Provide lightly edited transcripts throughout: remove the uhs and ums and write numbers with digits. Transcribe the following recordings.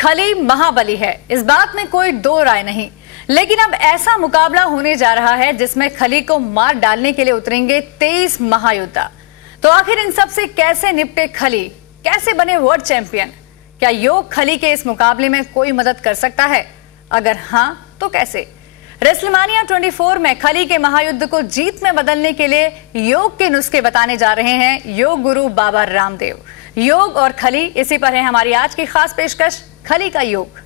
खली महाबली है, इस बात में कोई दो राय नहीं। लेकिन अब ऐसा मुकाबला होने जा रहा है जिसमें खली को मार डालने के लिए उतरेंगे 23 महायोद्धा। तो आखिर इन सब से कैसे निपटे खली, कैसे बने वर्ल्ड चैंपियन? क्या योग खली के इस मुकाबले में कोई मदद कर सकता है? अगर हाँ तो कैसे? रेसलमानिया 24 में खली के महायुद्ध को जीत में बदलने के लिए योग के नुस्खे बताने जा रहे हैं योग गुरु बाबा रामदेव। योग और खली, इसी पर है हमारी आज की खास पेशकश, खली का योग।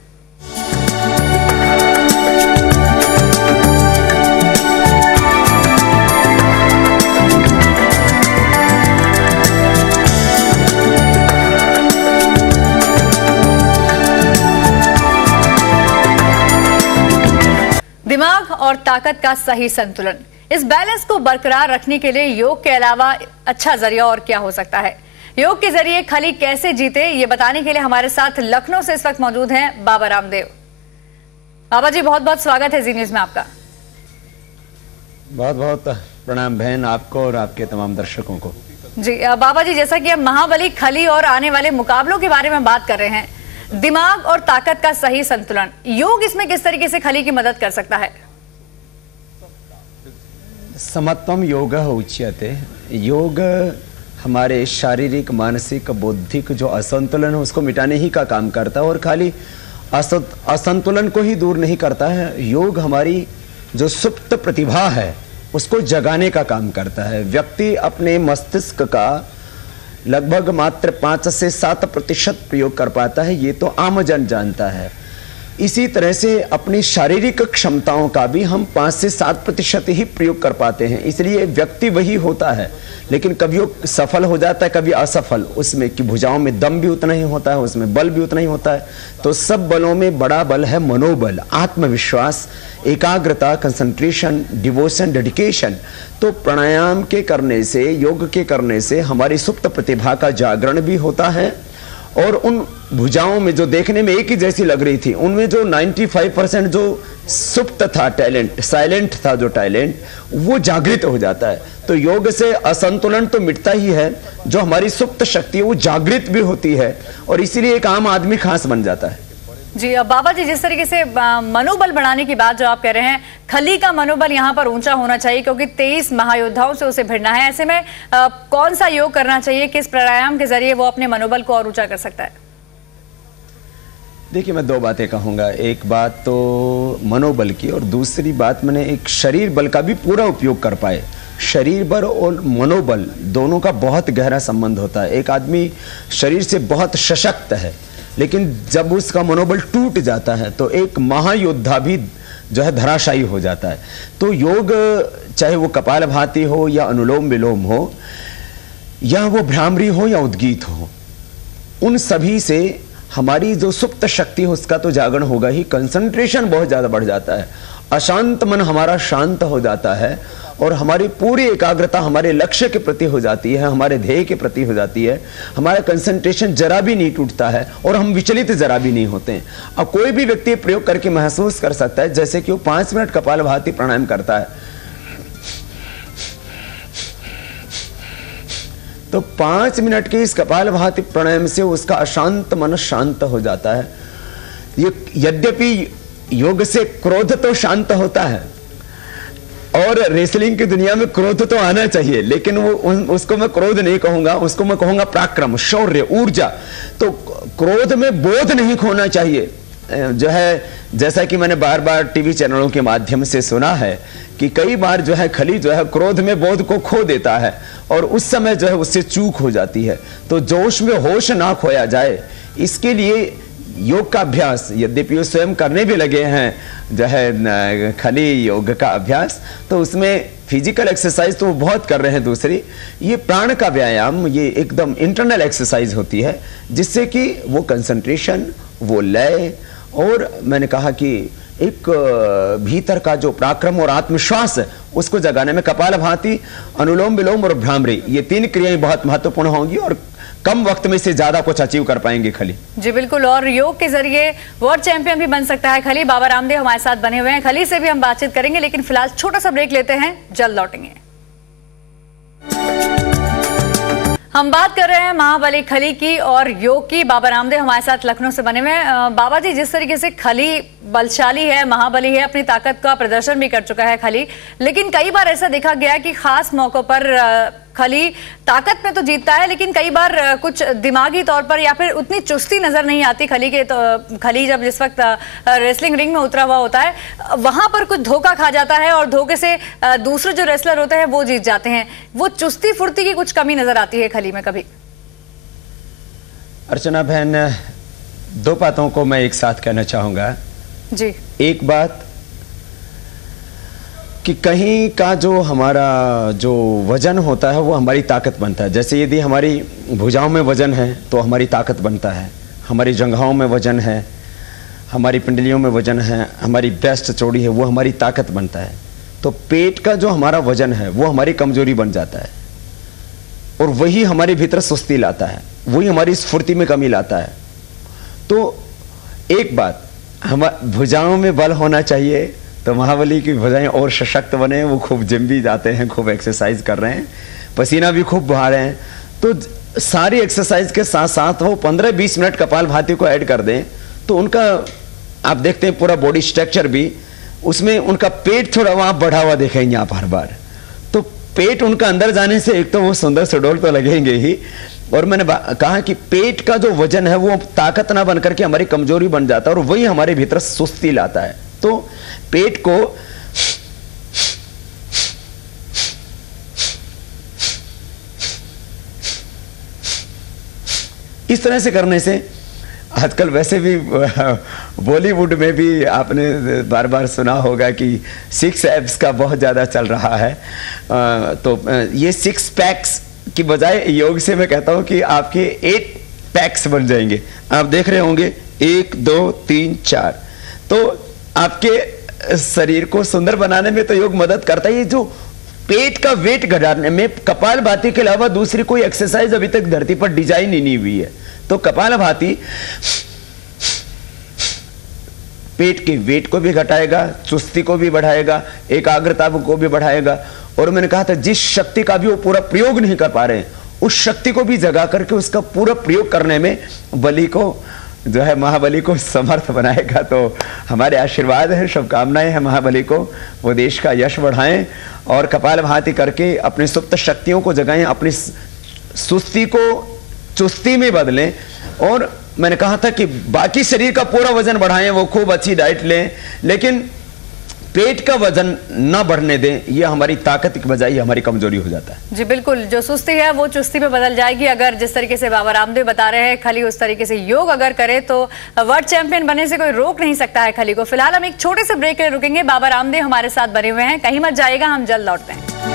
दिमाग और ताकत का सही संतुलन, इस बैलेंस को बरकरार रखने के लिए योग के अलावा अच्छा जरिया और क्या हो सकता है? योग के जरिए खली कैसे जीते, ये बताने के लिए हमारे साथ लखनऊ से इस वक्त मौजूद हैं बाबा रामदेव। बाबा जी, बहुत बहुत स्वागत है जी न्यूज में आपका। बहुत बहुत प्रणाम बहन, आपको और आपके तमाम दर्शकों को। जी बाबा जी, जैसा कि हम महाबली खली और आने वाले मुकाबलों के बारे में बात कर रहे हैं, दिमाग और ताकत का सही संतुलन, योग इसमें किस तरीके से खली की मदद कर सकता है? समत्वम योग उच्यते। योग हमारे शारीरिक, मानसिक, बौद्धिक जो असंतुलन है उसको मिटाने ही का काम करता है और खाली असंतुलन को ही दूर नहीं करता है। योग हमारी जो सुप्त प्रतिभा है उसको जगाने का काम करता है। व्यक्ति अपने मस्तिष्क का लगभग मात्र 5 से 7% प्रयोग कर पाता है, ये तो आम जन जानता है। इसी तरह से अपनी शारीरिक क्षमताओं का भी हम 5 से 7% ही प्रयोग कर पाते हैं। इसलिए व्यक्ति वही होता है, लेकिन कभी वो सफल हो जाता है, कभी असफल। उसमें कि भुजाओं में दम भी उतना ही होता है, उसमें बल भी उतना ही होता है। तो सब बलों में बड़ा बल है मनोबल, आत्मविश्वास, एकाग्रता, कंसंट्रेशन, डिवोशन, डेडिकेशन। तो प्राणायाम के करने से, योग के करने से हमारी सुप्त प्रतिभा का जागरण भी होता है और उन भुजाओं में जो देखने में एक ही जैसी लग रही थी, उनमें जो 95% जो सुप्त था टैलेंट, साइलेंट था जो टैलेंट, वो जागृत हो जाता है। तो योग से असंतुलन तो मिटता ही है, जो हमारी सुप्त शक्ति है वो जागृत भी होती है और इसीलिए एक आम आदमी खास बन जाता है। जी बाबा जी, जिस तरीके से मनोबल बढ़ाने की बात जो आप कह रहे हैं, खली का मनोबल यहाँ पर ऊंचा होना चाहिए क्योंकि 23 महायोद्धाओं से उसे भिड़ना है। ऐसे में कौन सा योग करना चाहिए, किस प्राणायाम के जरिए वो अपने मनोबल को और ऊंचा कर सकता है? देखिए, मैं 2 बातें कहूंगा। एक बात तो मनोबल की और दूसरी बात मैंने एक शरीर बल का भी पूरा उपयोग कर पाए। शरीर बल और मनोबल दोनों का बहुत गहरा संबंध होता है। एक आदमी शरीर से बहुत सशक्त है, लेकिन जब उसका मनोबल टूट जाता है तो एक महायोद्धा भी जो है धराशायी हो जाता है। तो योग, चाहे वो कपालभाति हो या अनुलोम विलोम हो या वो भ्रामरी हो या उद्गीत हो, उन सभी से हमारी जो सुप्त शक्ति है उसका तो जागरण होगा ही। कंसंट्रेशन बहुत ज्यादा बढ़ जाता है, अशांत मन हमारा शांत हो जाता है और हमारी पूरी एकाग्रता हमारे लक्ष्य के प्रति हो जाती है, हमारे ध्येय के प्रति हो जाती है। हमारा कंसंट्रेशन जरा भी नहीं टूटता है और हम विचलित जरा भी नहीं होते हैं। अब कोई भी व्यक्ति प्रयोग करके महसूस कर सकता है, जैसे कि वो 5 मिनट कपालभाति प्राणायाम करता है तो 5 मिनट के इस कपालभाति प्राणायाम से उसका अशांत मन शांत हो जाता है। ये यद्यपि योग से क्रोध तो शांत होता है और रेसलिंग की दुनिया में क्रोध तो आना चाहिए, लेकिन वो उसको मैं क्रोध नहीं कहूंगा, उसको मैं कहूंगा पराक्रम, शौर्य, ऊर्जा। तो क्रोध में बोध नहीं खोना चाहिए। जो है, जैसा कि मैंने बार बार टीवी चैनलों के माध्यम से सुना है कि कई बार जो है खली जो है क्रोध में बोध को खो देता है और उस समय जो है उससे चूक हो जाती है। तो जोश में होश ना खोया जाए, इसके लिए योग का अभ्यास, यद्यपि वो स्वयं करने भी लगे हैं जो है खली योग का अभ्यास, तो उसमें फिजिकल एक्सरसाइज तो वो बहुत कर रहे हैं। दूसरी, ये प्राण का व्यायाम, ये एकदम इंटरनल एक्सरसाइज होती है जिससे कि वो कंसंट्रेशन, वो लय और मैंने कहा कि एक भीतर का जो पराक्रम और आत्मविश्वास है उसको जगाने में कपालभाति, अनुलोम विलोम और भ्रामरी, ये 3 क्रियाएं बहुत महत्वपूर्ण होंगी और कम वक्त में से ज्यादा कुछ अचीव कर पाएंगे खली। जी बिल्कुल, और योग के जरिए वर्ल्ड चैंपियन भी बन सकता है खली। बाबा रामदेव हमारे साथ बने हुए हैं, खली से भी हम बातचीत करेंगे, लेकिन फिलहाल छोटा सा ब्रेक लेते हैं, जल्द लौटेंगे। हम बात कर रहे हैं महाबली खली की और योग की। बाबा रामदेव हमारे साथ लखनऊ से बने हुए हैं। बाबा जी, जिस तरीके से खली बलशाली है, महाबली है, अपनी ताकत का प्रदर्शन भी कर चुका है खली, लेकिन कई बार ऐसा देखा गया कि खास मौकों पर खली ताकत में तो जीतता है, लेकिन कई बार कुछ दिमागी तौर पर या फिर उतनी चुस्ती नजर नहीं आती खली के। तो खली जब जिस वक्त रेसलिंग रिंग में उतरा हुआ होता है, वहां पर कुछ धोखा खा जाता है और धोखे से दूसरे जो रेसलर होते हैं वो जीत जाते हैं। वो चुस्ती फुर्ती की कुछ कमी नजर आती है खली में कभी। अर्चना बहन, दो बातों को मैं एक साथ कहना चाहूंगा जी। एक बात कि कहीं का जो हमारा जो वजन होता है वो हमारी ताकत बनता है। जैसे यदि हमारी भुजाओं में वजन है तो हमारी ताकत बनता है, हमारी जंघाओं में वजन है, हमारी पिंडलियों में वजन है, हमारी ब्रेस्ट चौड़ी है, वो हमारी ताकत बनता है। तो पेट का जो हमारा वजन है वो हमारी कमजोरी बन जाता है और वही हमारे भीतर सुस्ती लाता है, वही हमारी स्फूर्ति में कमी लाता है। तो एक बात, हम भुजाओं में बल होना चाहिए, तो महाबली की भुजाएं और सशक्त बने। वो खूब जिम भी जाते हैं, खूब एक्सरसाइज कर रहे हैं, पसीना भी खूब बहा रहे हैं। तो सारी एक्सरसाइज के साथ साथ वो 15-20 मिनट कपालभाति को ऐड कर दें तो उनका आप देखते हैं पूरा बॉडी स्ट्रक्चर भी, उसमें उनका पेट थोड़ा वहां बढ़ा हुआ दिखेंगे आप हर बार। तो पेट उनका अंदर जाने से एक तो वो सुंदर सुडौल तो लगेंगे ही, और मैंने कहा कि पेट का जो वजन है वो ताकत ना बन करके हमारी कमजोरी बन जाता है और वही हमारे भीतर सुस्ती लाता है। तो पेट को इस तरह से करने से, आजकल वैसे भी बॉलीवुड में भी आपने बार बार सुना होगा कि 6 एब्स का बहुत ज्यादा चल रहा है। तो ये 6 पैक्स की बजाय योग से मैं कहता हूं कि आपके 8 पैक्स बन जाएंगे। आप देख रहे होंगे 1 2 3 4। तो आपके शरीर को सुंदर बनाने में तो योग मदद करता है। ये जो पेट का वेट घटाने में कपालभाति के अलावा दूसरी कोई एक्सरसाइज अभी तक धरती पर डिजाइन ही नहीं हुई है। तो कपालभाति पेट के वेट को भी घटाएगा, चुस्ती को भी बढ़ाएगा, एकाग्रता को भी बढ़ाएगा। और मैंने कहा था जिस शक्ति का भी वो पूरा प्रयोग नहीं कर पा रहे, उस शक्ति को भी जगा करके उसका पूरा प्रयोग करने में बलि को जो है, महाबली को समर्थ बनाएगा। तो हमारे आशीर्वाद है, शुभकामनाएं हैं महाबली को, वो देश का यश बढ़ाएं और कपालभाति करके अपनी सुप्त शक्तियों को जगाएं, अपनी सुस्ती को चुस्ती में बदलें। और मैंने कहा था कि बाकी शरीर का पूरा वजन बढ़ाएं, वो खूब अच्छी डाइट लें, लेकिन पेट का वजन न बढ़ने दें। ये हमारी ताकत की बजाय हमारी कमजोरी हो जाता है। जी बिल्कुल, जो सुस्ती है वो चुस्ती में बदल जाएगी अगर जिस तरीके से बाबा रामदेव बता रहे हैं खली उस तरीके से योग अगर करे तो वर्ल्ड चैंपियन बनने से कोई रोक नहीं सकता है खली को। फिलहाल हम एक छोटे से ब्रेक के लिए रुकेंगे। बाबा रामदेव हमारे साथ बने हुए हैं, कहीं मत जाइएगा, हम जल्द लौटते हैं।